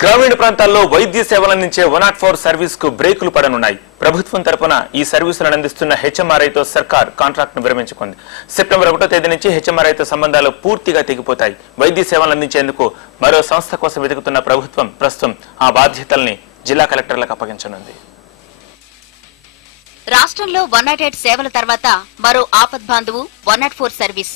గ్రామీణ ప్రాంతాల్లో వైద్య సేవలు అందించే 104 సర్వీస్ కు బ్రేకులు పడనున్నాయి. ప్రభుత్వం తరపున ఈ సర్వీసులను అందిస్తున్న హెచ్ఎంఆర్ఐతో సర్కార్ కాంట్రాక్ట్ను విరమించుకుంది. సెప్టెంబర్ 1వ తేదీ నుంచి హెచ్ఎంఆర్ఐతో సంబంధాలు పూర్తిగా తెగిపోతాయి. వైద్య సేవలు అందించేందుకు మరో సంస్థ కోసం వెతుకుతున్న ప్రభుత్వం ప్రస్తుతం ఆ బాధ్యతల్ని జిల్లా కలెక్టర్లకు అప్పగించనుంది. రాష్ట్రంలో 108 సేవల తర్వాత మరో ఆపద్బాంధువు 104 సర్వీస్.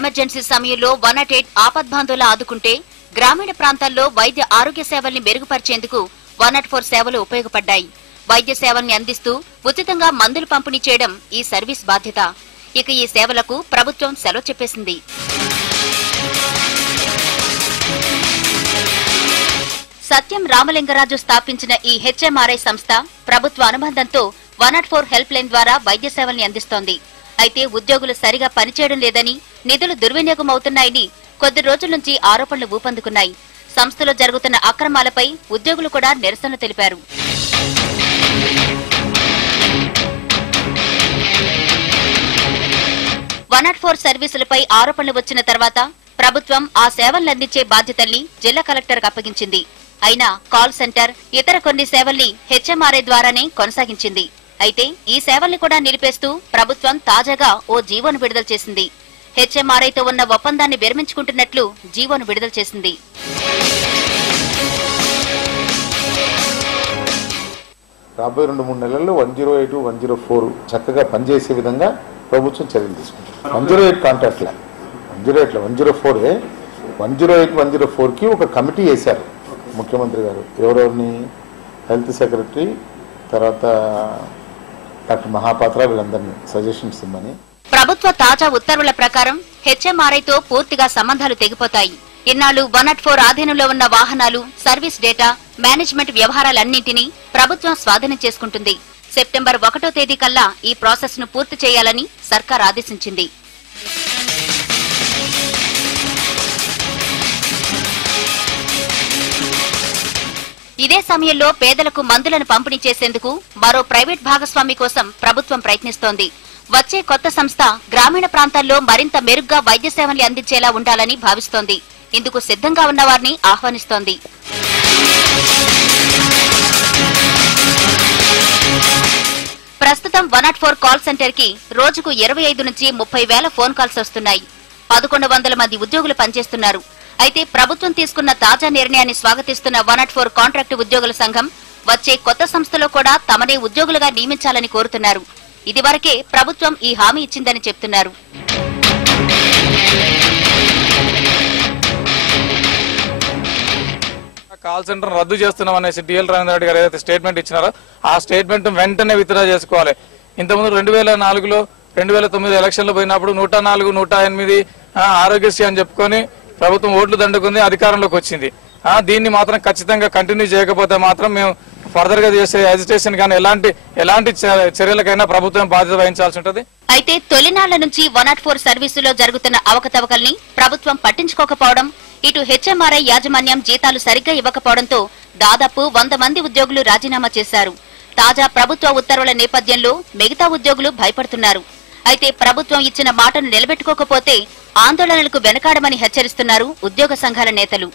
ఎమర్జెన్సీ సమయంలో 108 ఆపద్బాంధువుల ఆదుకుంటే గ్రామీణ ప్రాంతాల్లో వైద్య ఆరోగ్య సేవల్ని మెరుగుపరిచేందుకు 104 సేవలు ఉపయోగపడ్డాయి. వైద్య సేవల్ని అందిస్తూ ఉచితంగా మందులు పంపిణీ చేయడం ఈ సర్వీస్ బాధ్యత. ఇక ఈ సేవలకు ప్రభుత్వం సెలవు చెప్పేసింది. సత్యం రామలింగరాజు స్థాపించిన ఈ హెచ్ఎంఆర్ఐ సంస్థ ప్రభుత్వ అనుబంధంతో 104 హెల్ప్ లైన్ ద్వారా వైద్య సేవల్ని అందిస్తోంది. అయితే ఉద్యోగులు సరిగా పనిచేయడం లేదని, నిధులు దుర్వినియోగం అవుతున్నాయని కొద్ది రోజుల నుంచి ఆరోపణలు ఊపందుకున్నాయి. సంస్థలో జరుగుతున్న అక్రమాలపై ఉద్యోగులు కూడా నిరసన తెలిపారు. సర్వీసులపై ఆరోపణలు వచ్చిన తర్వాత ప్రభుత్వం ఆ సేవలను అందించే బాధ్యతల్ని జిల్లా కలెక్టర్కు అప్పగించింది. అయినా కాల్ సెంటర్, ఇతర కొన్ని సేవల్ని హెచ్ఎంఆర్ఐ ద్వారానే కొనసాగించింది. అయితే ఈ సేవల్ని కూడా నిలిపేస్తూ ప్రభుత్వం తాజాగా ఓ జీవోను విడుదల చేసింది. హెచ్ఎంఆర్ఐతో ఉన్న ఒప్పందాన్ని విరమించుకుంటున్నట్లు జీవోను విడుదల చేసింది. రాబోయే 2-3 నెలల్లో 108, 104 చక్కగా పనిచేసే విధంగా ప్రభుత్వం చర్యలు తీసుకుంటుంది. 108 కాంట్రాక్ట్ల 104 108, 104కి ఒక కమిటీ వేశారు ముఖ్యమంత్రి గారు. ఎవరెవరిని? హెల్త్ సెక్రటరీ, తర్వాత డాక్టర్ మహాపాత్ర, వీళ్ళందరినీ సజెషన్స్ ఇవ్వమని. ప్రభుత్వ తాజా ఉత్తర్వుల ప్రకారం హెచ్ఎంఆర్ఐతో పూర్తిగా సంబంధాలు తెగిపోతాయి. ఇన్నాళ్లు 104 ఆధీనంలో ఉన్న వాహనాలు, సర్వీస్ డేటా, మేనేజ్మెంట్ వ్యవహారాలన్నింటినీ ప్రభుత్వం స్వాధీనం చేసుకుంటుంది. సెప్టెంబర్ 1వ తేదీ కల్లా ఈ ప్రాసెస్ ను పూర్తి చేయాలని సర్కార్ ఆదేశించింది. ఇదే సమయంలో పేదలకు మందులను పంపిణీ చేసేందుకు మరో ప్రైవేట్ భాగస్వామి కోసం ప్రభుత్వం ప్రయత్నిస్తోంది. వచ్చే కొత్త సంస్థ గ్రామీణ ప్రాంతాల్లో మరింత మెరుగ్గా వైద్య సేవల్ని అందించేలా ఉండాలని భావిస్తోంది. ఇందుకు సిద్ధంగా ఉన్న వారిని ఆహ్వానిస్తోంది. ప్రస్తుతం 104 కాల్ సెంటర్ కి రోజుకు 25 నుంచి 30 వేల ఫోన్ కాల్స్ వస్తున్నాయి. 1100 మంది ఉద్యోగులు పనిచేస్తున్నారు. అయితే ప్రభుత్వం తీసుకున్న తాజా నిర్ణయాన్ని స్వాగతిస్తున్న 104 కాంట్రాక్టు ఉద్యోగుల సంఘం వచ్చే కొత్త సంస్థలో కూడా తమనే ఉద్యోగులుగా నియమించాలని కోరుతున్నారు. ఇదివరకే ప్రభుత్వం ఈ హామీ ఇచ్చిందని చెప్తున్నారు. కాల్ సెంటర్ రద్దు చేస్తున్నాం అనేసి డిఎల్ రవీంద్ర రెడ్డి గారు ఏదైతే స్టేట్మెంట్ ఇచ్చినారో ఆ స్టేట్మెంట్ వెంటనే విత్డ్రా చేసుకోవాలి. ఇంతకుముందు 2004లో 2009 ఎలక్షన్లు పోయినప్పుడు 104, 108 ఆరోగ్యశ్రీ అని చెప్పుకొని ప్రభుత్వం ఓట్లు దండుకుంది, అధికారంలోకి వచ్చింది. దీన్ని మాత్రం ఖచ్చితంగా కంటిన్యూ చేయకపోతే మాత్రం మేము ఫర్దర్ గా చేసే అజిటేషన్ కానీ ఎలాంటి చర్యలకైనా ప్రభుత్వం బాధ్యత వహించాల్సి ఉంటుంది. అయితే తొలినాళ్ల నుంచి 104 సర్వీసులో జరుగుతున్న అవకతవకల్ని ప్రభుత్వం పట్టించుకోకపోవడం, ఇటు హెచ్ఎంఆర్ఐ యాజమాన్యం జీతాలు సరిగ్గా ఇవ్వకపోవడంతో దాదాపు 100 మంది ఉద్యోగులు రాజీనామా చేశారు. తాజా ప్రభుత్వ ఉత్తర్వుల నేపథ్యంలో మిగతా ఉద్యోగులు భయపడుతున్నారు. అయితే ప్రభుత్వం ఇచ్చిన మాటను నిలబెట్టుకోకపోతే ఆందోళనలకు వెనకాడమని హెచ్చరిస్తున్నారు ఉద్యోగ సంఘాల నేతలు.